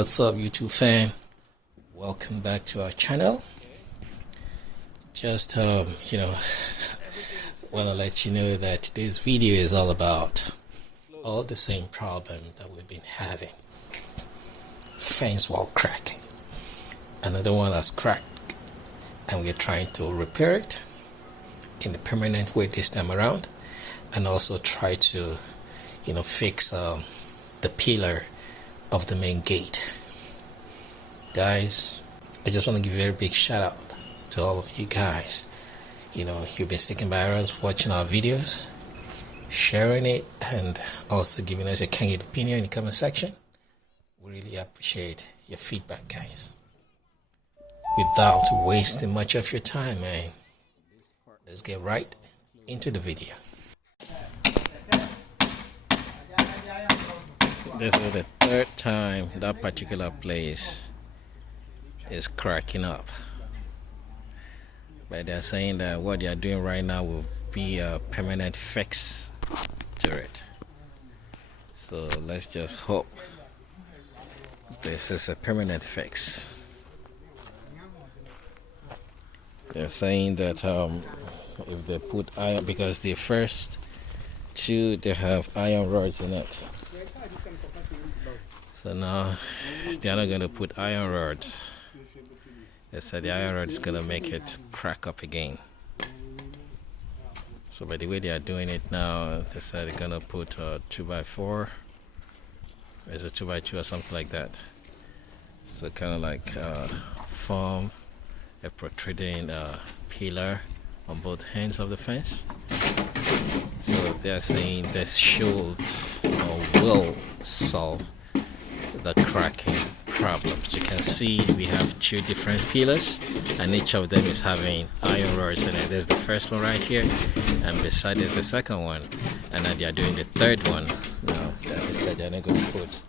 What's up, YouTube fan? Welcome back to our channel. Just want to let you know that today's video is all about all the same problem that we've been having: fence wall cracking. Another one that's cracked, and we're trying to repair it in a permanent way this time around, and also try to fix the pillar of the main gate. Guys, I just want to give a very big shout out to all of you guys. You've been sticking by us, watching our videos, sharing it, and also giving us your candid opinion in the comment section. We really appreciate your feedback, guys. Without wasting much of your time, man, let's get right into the video. This is the third time that particular place is cracking up. But they're saying that what they are doing right now will be a permanent fix to it. So let's just hope this is a permanent fix. They're saying that if they put iron, because the first two, they have iron rods in it. So now they're not going to put iron rods. They said the iron rod is going to make it crack up again. So by the way they are doing it now, they said they're going to put a 2x4, or is it 2x2 or something like that. So kind of like form a protruding pillar on both ends of the fence. So they are saying this should or will solve the cracking problems. You can see we have two different pillars, and each of them is having iron rods in it. There's the first one right here, and beside is the second one, and now they are doing the third one. Now they said they're not going to put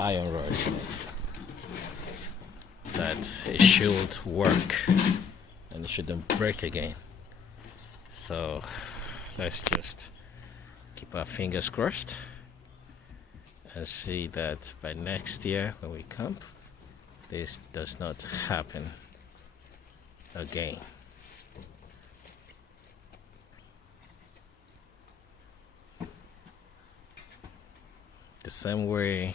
iron rods in it. That it should work and it shouldn't break again. So let's just keep our fingers crossed and see that by next year when we come, this does not happen again. The same way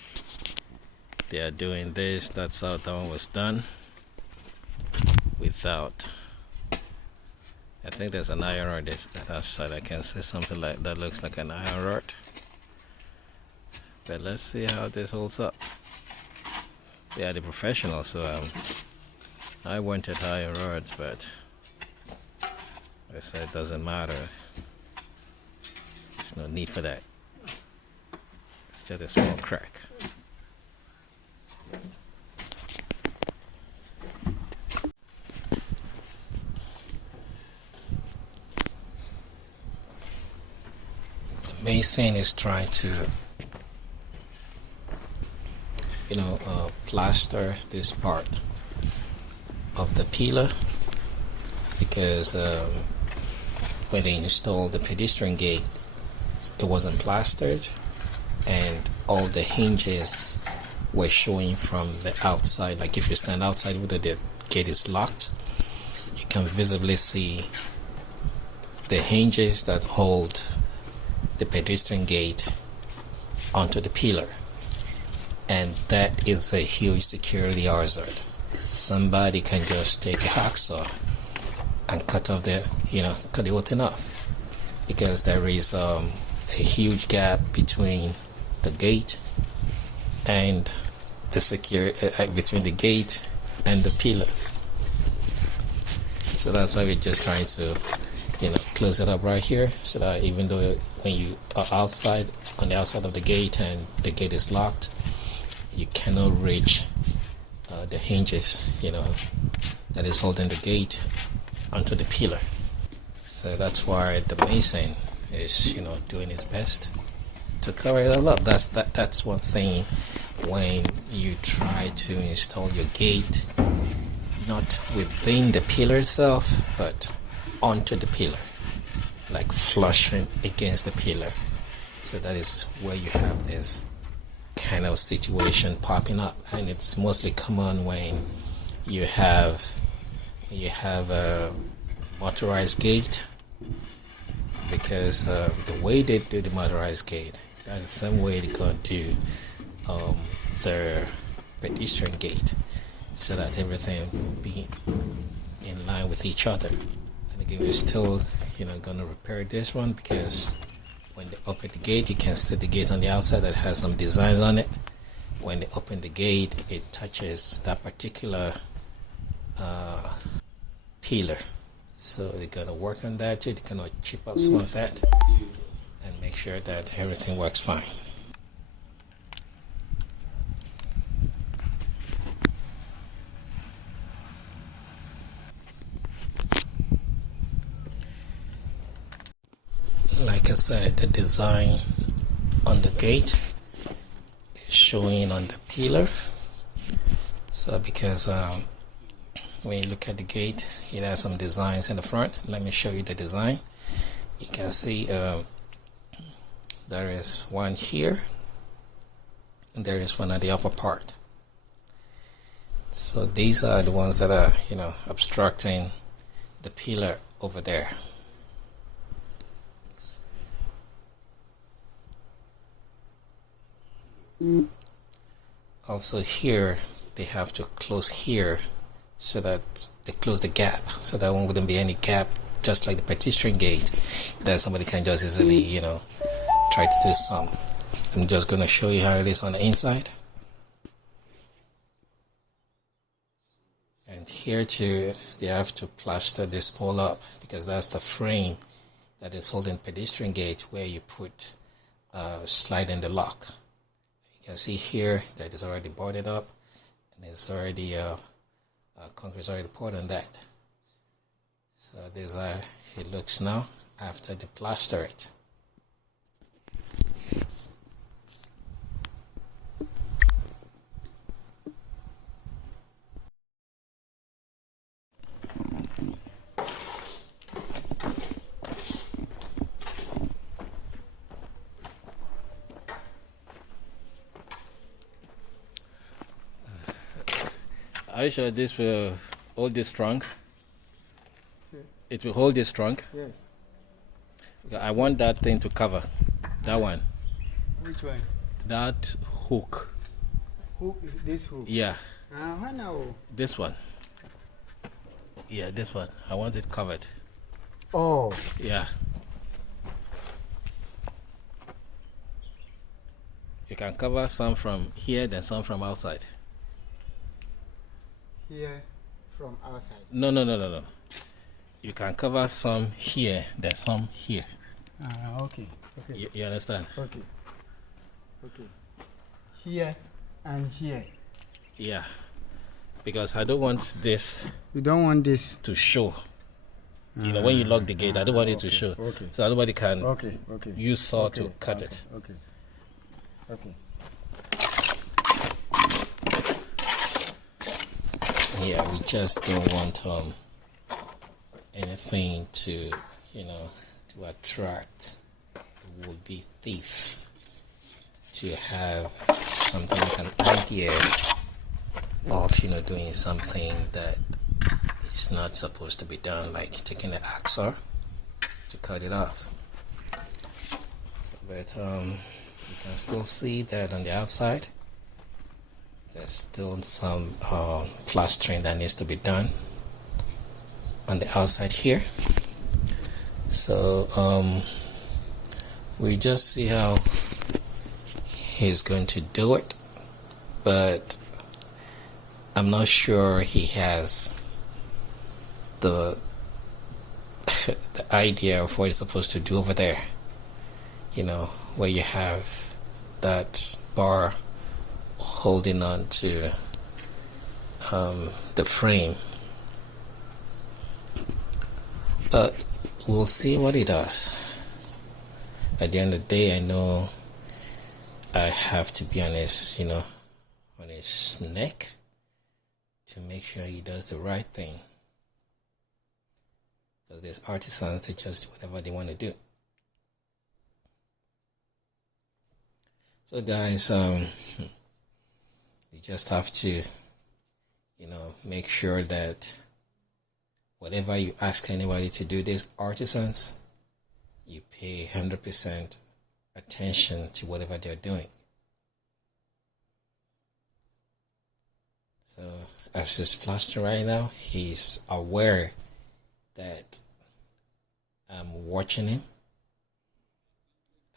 they are doing this, that's how that one was done without. I think there's an iron rod that outside. I can see something like that, looks like an iron rod. But let's see how this holds up. They are the professionals, so I wanted iron rods, but they said it doesn't matter. There's no need for that. It's just a small crack. The mason is trying to plaster this part of the pillar, because when they installed the pedestrian gate, it wasn't plastered, and all the hinges were showing from the outside. Like if you stand outside where the gate is locked, you can visibly see the hinges that hold the pedestrian gate onto the pillar. And that is a huge security hazard. Somebody can just take a hacksaw and cut off cut the whole thing off, because there is a huge gap between the gate and the between the gate and the pillar. So that's why we're just trying to close it up right here, so that even though when you are outside, on the outside of the gate, and the gate is locked, you cannot reach the hinges that is holding the gate onto the pillar. So that's why the mason is doing his best to cover it all up. That's one thing when you try to install your gate, not within the pillar itself, but onto the pillar, like flushing against the pillar. So that is where you have this kind of situation popping up, and it's mostly common when you have a motorized gate, because the way they do the motorized gate, that's the same way they're going to do the pedestrian gate, so that everything will be in line with each other. And again, we're still going to repair this one, because when they open the gate, you can see the gate on the outside that has some designs on it. When they open the gate, it touches that particular pillar. So they're going to work on that too. They're going to chip up some of that and make sure that everything works fine. Like I said, the design on the gate is showing on the pillar. So because when you look at the gate, it has some designs in the front. Let me show you the design. You can see there is one here, and there is one at the upper part. So these are the ones that are obstructing the pillar over there. Also here, they have to close here, so that they close the gap, so that there wouldn't be any gap, just like the pedestrian gate, that somebody can just easily try to do some. I'm just going to show you how it is on the inside. And here too, they have to plaster this pole up, because that's the frame that is holding pedestrian gate, where you put slide in the lock. You can see here that it's already boarded up, and it's already concrete's already poured on that. So this it looks now after they plaster it. Are you sure this will hold this trunk? It will hold this trunk? Yes. I want that thing to cover. That one. Which one? That hook. Hook? This hook? Yeah. No. This one. Yeah, this one. I want it covered. Oh. Yeah. You can cover some from here, then some from outside. Here from outside? No. You can cover some here, then some here. Okay. You understand? Okay. Here and here. Yeah. Because I don't want this. You don't want this to show. When you lock the gate, I don't want it to show. Okay. So nobody can use saw to cut it. Okay. Yeah, we just don't want anything to attract a would-be thief to have something like an idea of doing something that is not supposed to be done, like taking the hacksaw to cut it off. But you can still see that on the outside there's still some plastering that needs to be done on the outside here. So we just see how he's going to do it, but I'm not sure he has the the idea of what he's supposed to do over there, where you have that bar holding on to the frame. But we'll see what he does. At the end of the day, I know I have to be on his neck to make sure he does the right thing. Because there's artisans that just do whatever they want to do. So guys, you just have to, make sure that whatever you ask anybody to do, these artisans, you pay 100% attention to whatever they're doing. So as he's plastering right now, he's aware that I'm watching him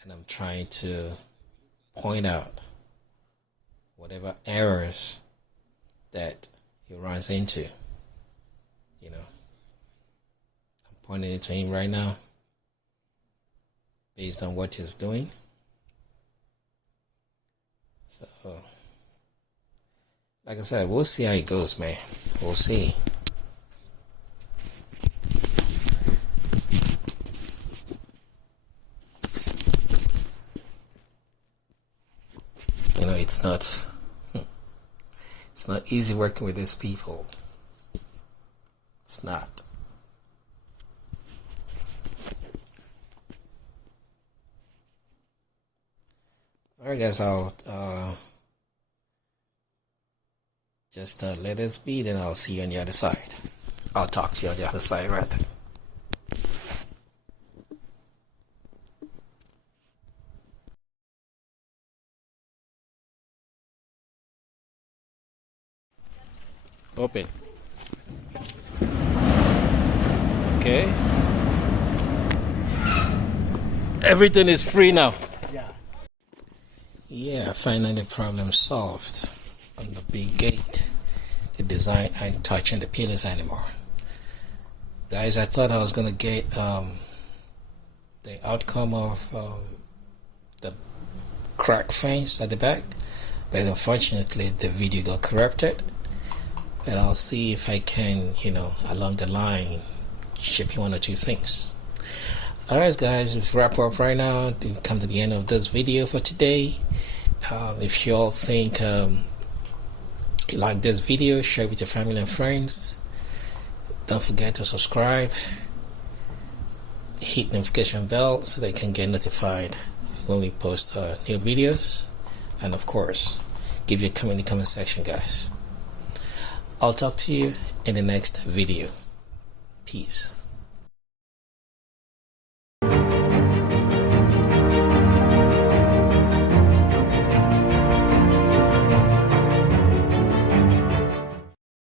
and I'm trying to point out whatever errors that he runs into. I'm pointing it to him right now based on what he's doing. So like I said, we'll see how it goes, man. We'll see. It's not easy working with these people. It's not. Alright guys, I'll just let this be, then I'll see you on the other side. I'll talk to you on the other side right then. Open. Okay. Everything is free now. Yeah, finally problem solved on the big gate. The design ain't touching the pillars anymore. Guys, I thought I was gonna get the outcome of the crack fence at the back, but unfortunately the video got corrupted. But I'll see if I can, along the line, ship you one or two things. Alright guys, we've wrap up right now to come to the end of this video for today. If you all think you like this video, share it with your family and friends. Don't forget to subscribe, hit notification bell so they can get notified when we post new videos, and of course give your comment in the comment section, guys. I'll talk to you in the next video. Peace.